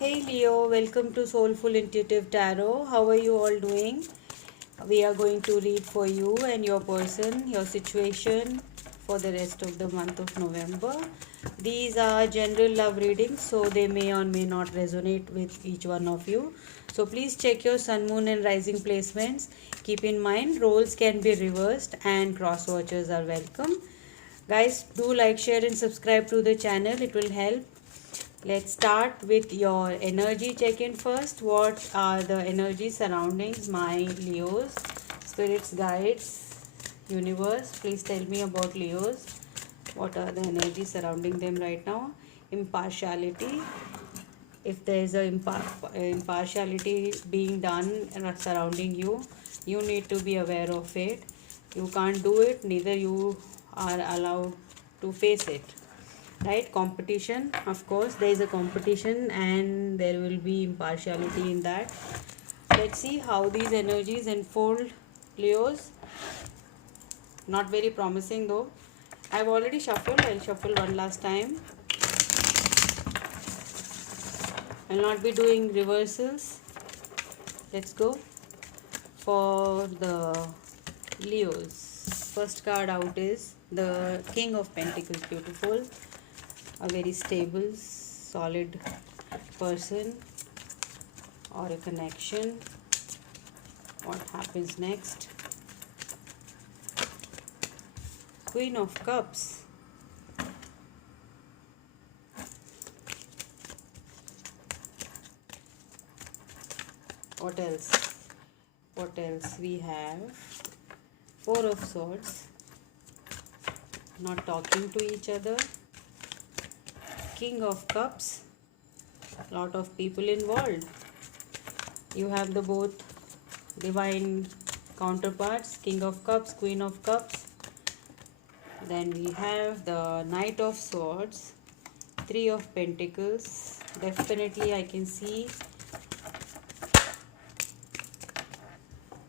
Hey Leo, welcome to Soulful Intuitive Tarot. How are you all doing? We are going to read for you and your person, your situation for the rest of the month of November. These are general love readings, so they may or may not resonate with each one of you. So please check your sun, moon, and rising placements. Keep in mind, roles can be reversed and cross watchers are welcome. Guys, do like, share, and subscribe to the channel, it will help. Let's start with your energy check-in first. What are the energy surroundings, my Leos? Spirits, guides, universe, please tell me about Leos. What are the energy surrounding them right now? Impartiality. If there is a impartiality being done surrounding you, you need to be aware of it. You can't do it, neither you are allowed to face it, right? Competition, of course there is a competition and there will be impartiality in that. Let's see how these energies unfold, Leos. Not very promising though. I've already shuffled. I'll shuffle one last time. I'll not be doing reversals. Let's go for the Leos. First card out is the King of Pentacles. Beautiful, a very stable, solid person or a connection. What happens next? Queen of Cups. What else? What else? We have Four of Swords. Not talking to each other. King of Cups. Lot of people involved. You have the both divine counterparts, King of Cups, Queen of Cups. Then we have the Knight of Swords, Three of Pentacles. Definitely I can see.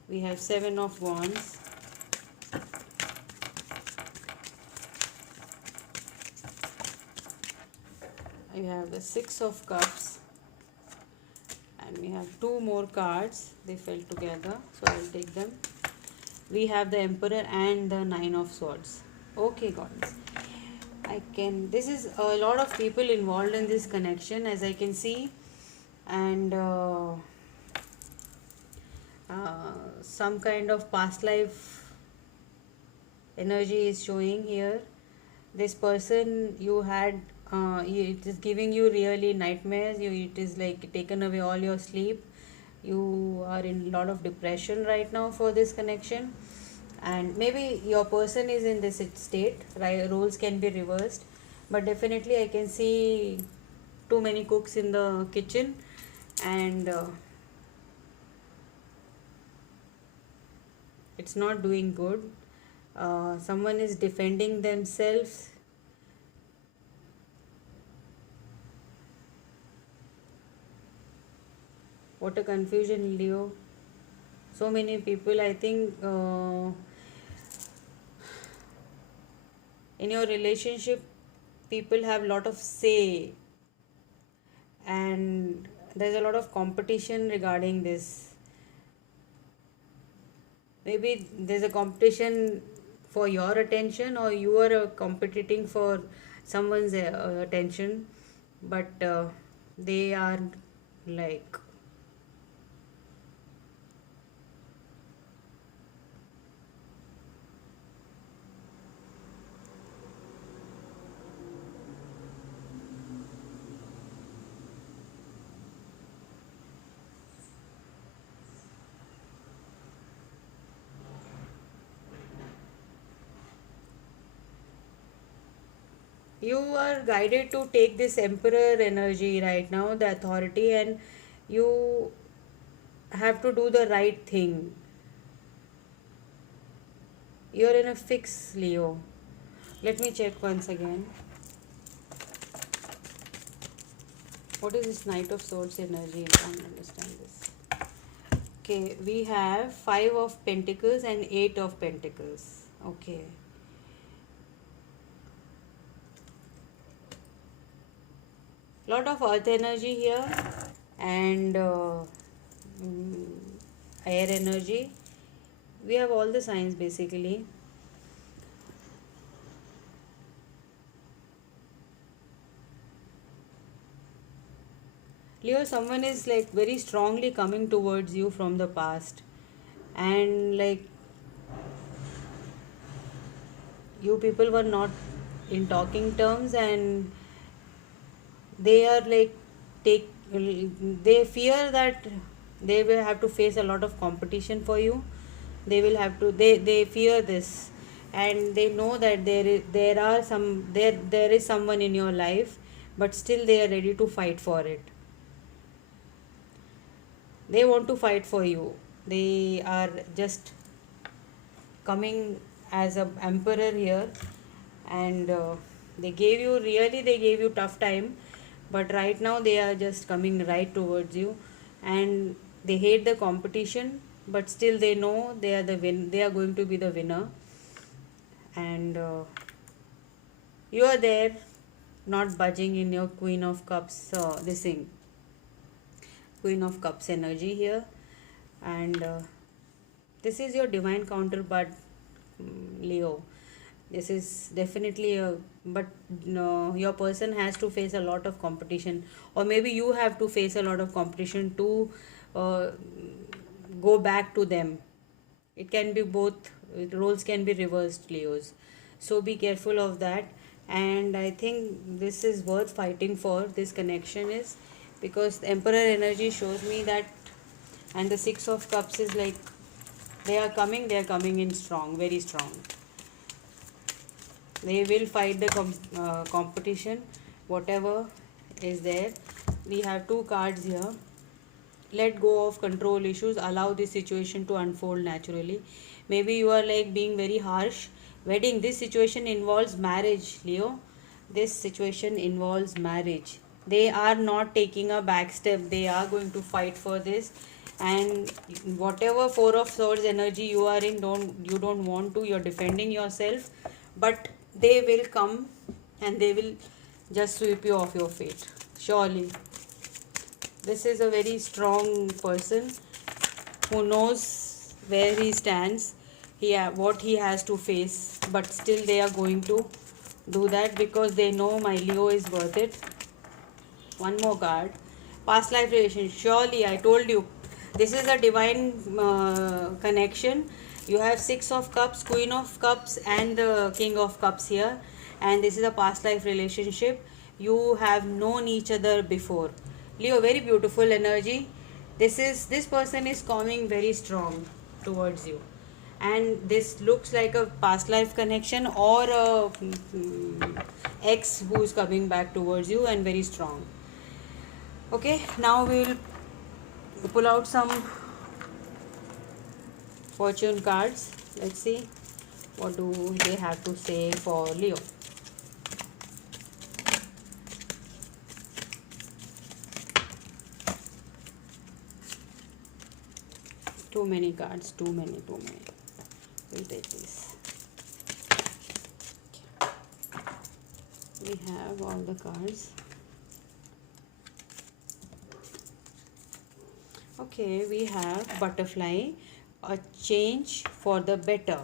We have Seven of Wands. We have the Six of Cups. And we have two more cards. They fell together, so I'll take them. We have the Emperor and the Nine of Swords. Okay, goddess. This is a lot of people involved in this connection, as I can see. And some kind of past life energy is showing here. This person you had, it is giving you really nightmares. It is like taken away all your sleep. You are in a lot of depression right now for this connection, and maybe your person is in this state, right? Roles can be reversed, but definitely I can see too many cooks in the kitchen, and it's not doing good. Someone is defending themselves. What a confusion, Leo. So many people, I think in your relationship people have a lot of say, and there's a lot of competition regarding this. Maybe there's a competition for your attention, or you are competing for someone's attention, but they are like, you are guided to take this Emperor energy right now, the authority, and you have to do the right thing. You're in a fix, Leo. Let me check once again. What is this Knight of Swords energy? I can't understand this. Okay, we have Five of Pentacles and Eight of Pentacles. Okay. Lot of earth energy here, and mm, air energy. We have all the signs basically. Leo, someone is like very strongly coming towards you from the past, and like you people were not in talking terms, and they are like take they fear that they will have to face a lot of competition for you. They will have to, they fear this, and they know that there is someone in your life, but still they are ready to fight for it. They want to fight for you. They are just coming as a emperor here, and they gave you tough time, but right now they are just coming right towards you, and they hate the competition, but still they know they are going to be the winner, and you are there, not budging in your Queen of Cups, this thing, Queen of Cups energy here, and this is your divine counterpart, Leo. This is definitely a, but no, your person has to face a lot of competition, or maybe you have to face a lot of competition to uh, go back to them. It can be both, roles can be reversed, Leos. So be careful of that. And I think this is worth fighting for. This connection is, because the Emperor energy shows me that, and the Six of Cups is like they are coming in strong, very strong. They will fight the competition, whatever is there. We have two cards here. Let go of control issues, allow this situation to unfold naturally. Maybe you are like being very harsh. Wedding, this situation involves marriage, Leo. This situation involves marriage. They are not taking a back step, they are going to fight for this. And whatever Four of Swords energy you are in, don't want to, you're defending yourself, but they will come and they will just sweep you off your feet, surely. This is a very strong person who knows where he stands, what he has to face, but still they are going to do that because they know my Leo is worth it. One more card. Past life relation. Surely, I told you, this is a divine connection. You have Six of Cups, Queen of Cups, and the King of Cups here, and this is a past life relationship. You have known each other before. Leo, very beautiful energy. This person is coming very strong towards you, and this looks like a past life connection, or a ex who is coming back towards you and very strong. Okay, now we will pull out some fortune cards. Let's see what do they have to say for Leo. Too many cards, too many. We'll take this. We have all the cards. Okay, we have butterfly. A change for the better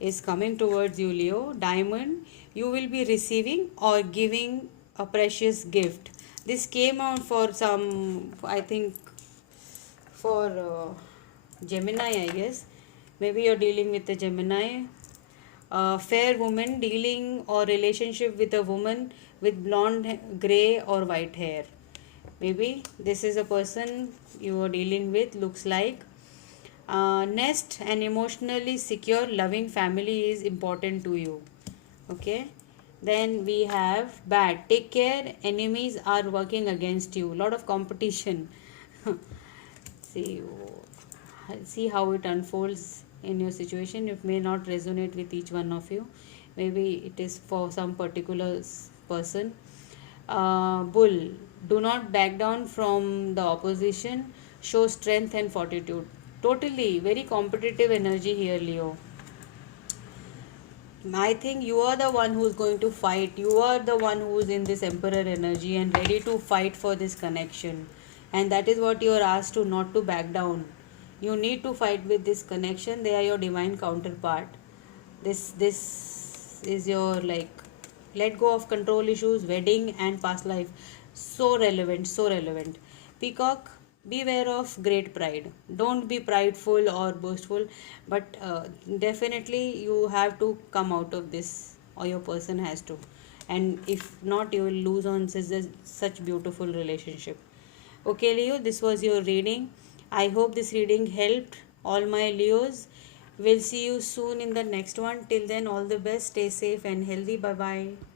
is coming towards you, Leo. Diamond, you will be receiving or giving a precious gift. This came out for some, I think, for Gemini, I guess. Maybe you're dealing with a Gemini. Fair woman, dealing or relationship with a woman with blonde, gray, or white hair. Maybe this is a person you are dealing with, looks like. Nest, an emotionally secure, loving family is important to you. Okay. Then we have bad. Take care, enemies are working against you. Lot of competition. see, see how it unfolds in your situation. It may not resonate with each one of you. Maybe it is for some particular person. Bull, do not back down from the opposition. Show strength and fortitude. Totally, very competitive energy here, Leo. I think you are the one who's going to fight. You are the one who's in this emperor energy and ready to fight for this connection. And that is what you are asked to, not to back down. You need to fight with this connection. They are your divine counterpart. This is your, like, let go of control issues, wedding and past life. So relevant, so relevant. Peacock, beware of great pride. Don't be prideful or boastful, but definitely you have to come out of this, or your person has to. And if not, you will lose on such beautiful relationship. Okay, Leo, this was your reading. I hope this reading helped all my Leos. We'll see you soon in the next one. Till then, all the best. Stay safe and healthy. Bye bye.